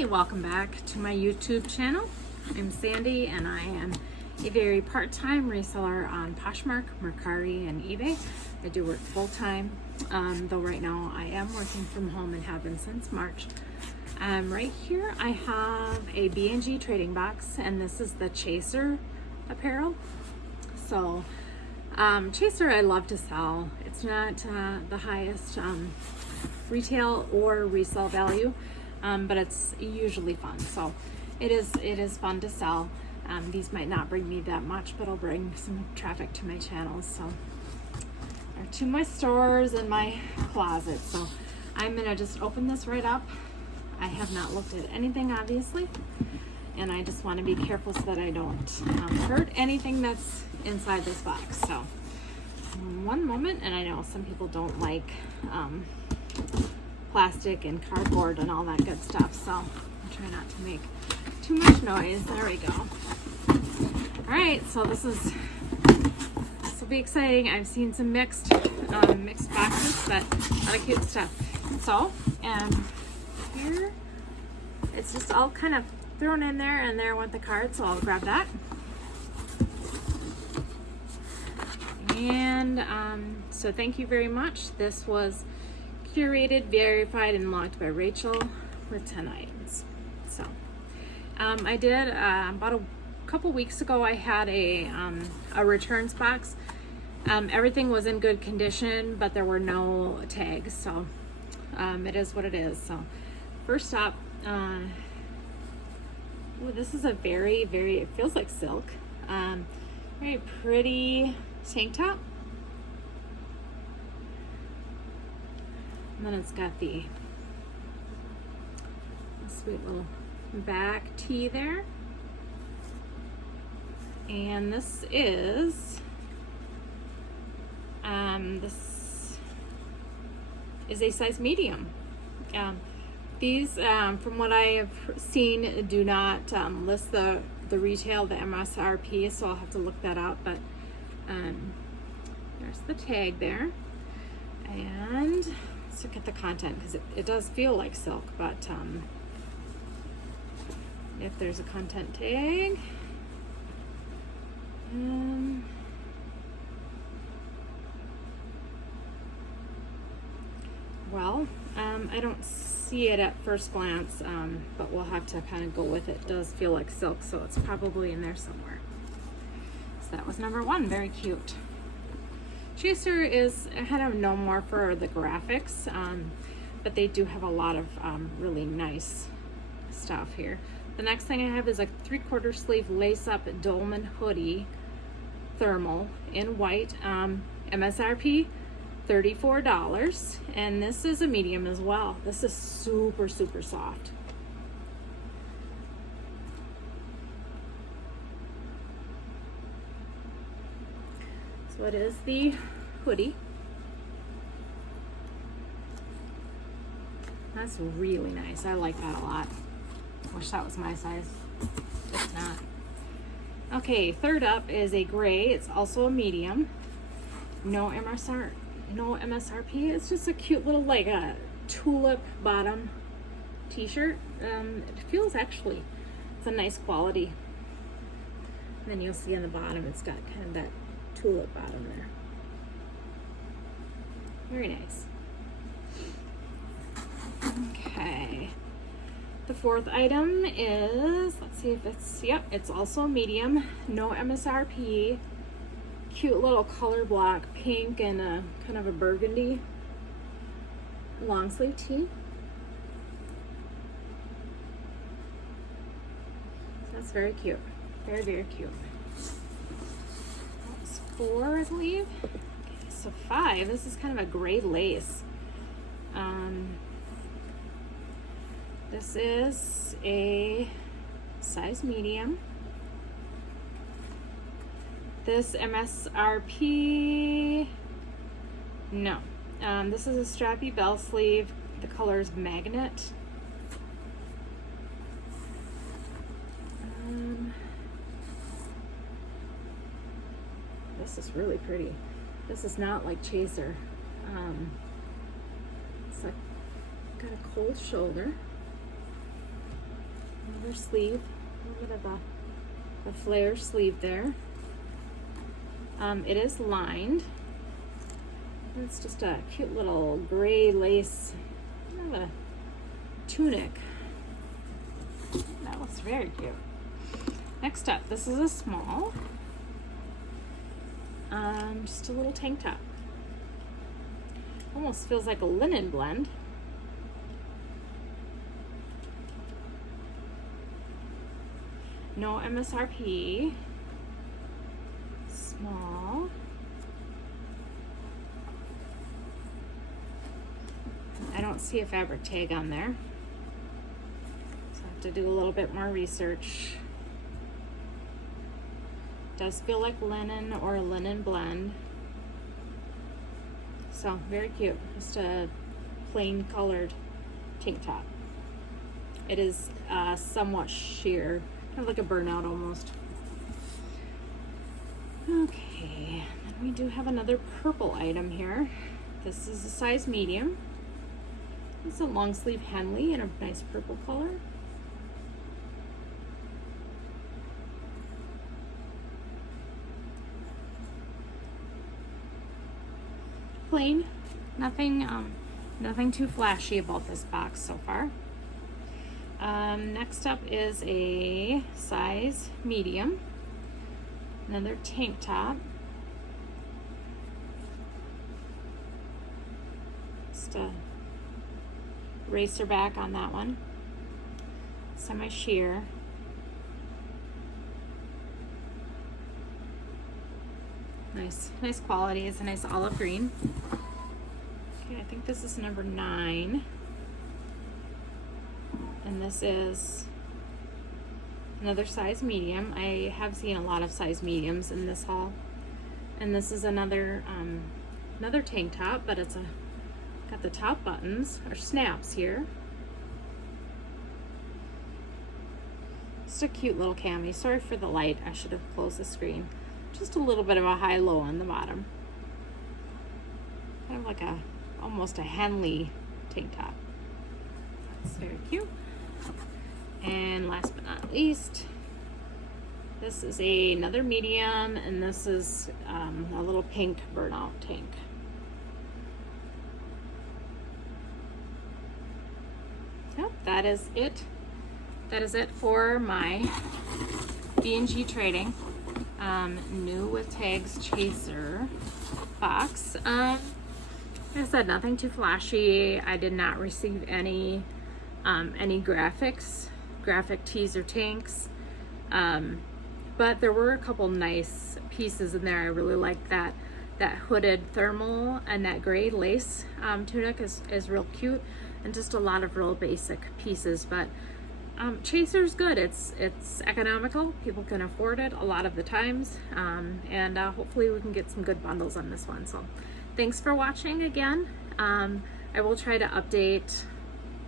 Hi, welcome back to my YouTube channel. I'm Sandy and I am a very part-time reseller on Poshmark, Mercari, and eBay. I do work full-time, though right now I am working from home and have been since March. Right here I have a B&G trading box, and this is the Chaser apparel. So Chaser I love to sell. It's not the highest retail or resale value, but it's usually fun. So it is fun to sell. These might not bring me that much, but it'll bring some traffic to my channels, so or to my stores and my closet. So I'm gonna just open this right up. I have not looked at anything, obviously, and I just want to be careful so that I don't hurt anything that's inside this box. So one moment, and I know some people don't like plastic and cardboard and all that good stuff, so I'll try not to make too much noise. There we go. All right, so this will be exciting. I've seen some mixed boxes, but a lot of cute stuff. So here it's just all kind of thrown in there, and there went the card, so I'll grab that. And so thank you very much. This was curated, verified, and logged by Rachel with 10 items. So I did about a couple weeks ago, I had a returns box. Everything was in good condition, but there were no tags, so it is what it is. So first up, this is a very, it feels like silk, very pretty tank top. And then it's got the sweet little back tee there. And this is a size medium. These, from what I have seen, do not list the retail, the MSRP, so I'll have to look that up. But there's the tag there. And let's look at the content, because it does feel like silk, but if there's a content tag, well, I don't see it at first glance, but we'll have to kind of go with it. It does feel like silk, so it's probably in there somewhere. So that was number one, very cute. Chaser is kind of known more for the graphics, but they do have a lot of really nice stuff here. The next thing I have is a 3/4 sleeve lace-up dolman hoodie, thermal in white, MSRP $34, and this is a medium as well. This is super soft. So it is the hoodie. That's really nice. I like that a lot. Wish that was my size. It's not. Okay, third up is a gray. It's also a medium. No MSRP. It's just a cute little, like a tulip bottom t-shirt. It feels actually, it's a nice quality. And then you'll see on the bottom, it's got kind of that tulip bottom there. Very nice. Okay. The fourth item is, let's see if it's, yep, it's also a medium, no MSRP, cute little color block, pink and a kind of a burgundy long sleeve tee. So that's very cute, very cute. That's 4, I believe. Okay, so 5, this is kind of a gray lace. This is a size medium. This MSRP, no. This is a strappy bell sleeve. The color is magnet. This is really pretty. This is not like Chaser. It's like got a cold shoulder. Another sleeve, a little bit of a flare sleeve there. It is lined. It's just a cute little gray lace, kind of a tunic. That looks very cute. Next up, this is a small, just a little tank top. Almost feels like a linen blend. No MSRP. Small. I don't see a fabric tag on there, so I have to do a little bit more research. Does feel like linen or a linen blend. So very cute. Just a plain colored tank top. It is somewhat sheer, kind of like a burnout almost. Okay, then we do have another purple item here. This is a size medium. It's a long sleeve Henley in a nice purple color. Plain, nothing too flashy about this box so far. Next up is a size medium, another tank top. Just a racer back on that one, semi-sheer. Nice quality. It's a nice olive green. Okay, I think this is number 9. And this is another size medium. I have seen a lot of size mediums in this haul. And this is another tank top, but it's got the top buttons or snaps here. Just a cute little cami. Sorry for the light. I should have closed the screen. Just a little bit of a high-low on the bottom. Kind of like almost a Henley tank top. That's very cute. And last but not least, this is another medium, and this is a little pink burnout tank. Yep, that is it. That is it for my B&G Trading new with tags chaser box. Like I said, nothing too flashy. I did not receive any graphic tees or tanks, but there were a couple nice pieces in there. I really like that hooded thermal, and that gray lace tunic is real cute, and just a lot of real basic pieces. But Chaser's good. It's economical. People can afford it a lot of the times, and hopefully we can get some good bundles on this one. So thanks for watching again. I will try to update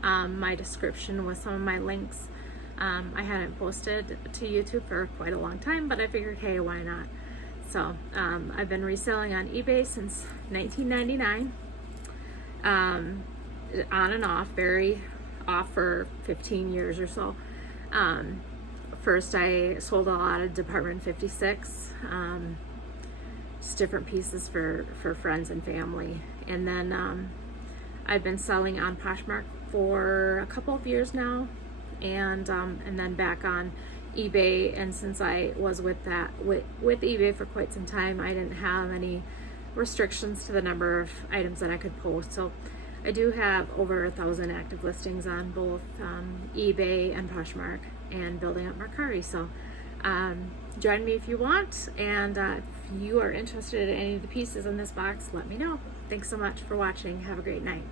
my description with some of my links. I hadn't posted to YouTube for quite a long time, but I figured, hey, why not? So I've been reselling on eBay since 1999, on and off, very off for 15 years or so. First I sold a lot of Department 56, just different pieces for friends and family, and then I've been selling on Poshmark for a couple of years now, and then back on eBay. And since I was with eBay for quite some time, I didn't have any restrictions to the number of items that I could post. So I do have over 1,000 active listings on both eBay and Poshmark, and building up Mercari. So join me if you want, and if you are interested in any of the pieces in this box, let me know. Thanks so much for watching. Have a great night.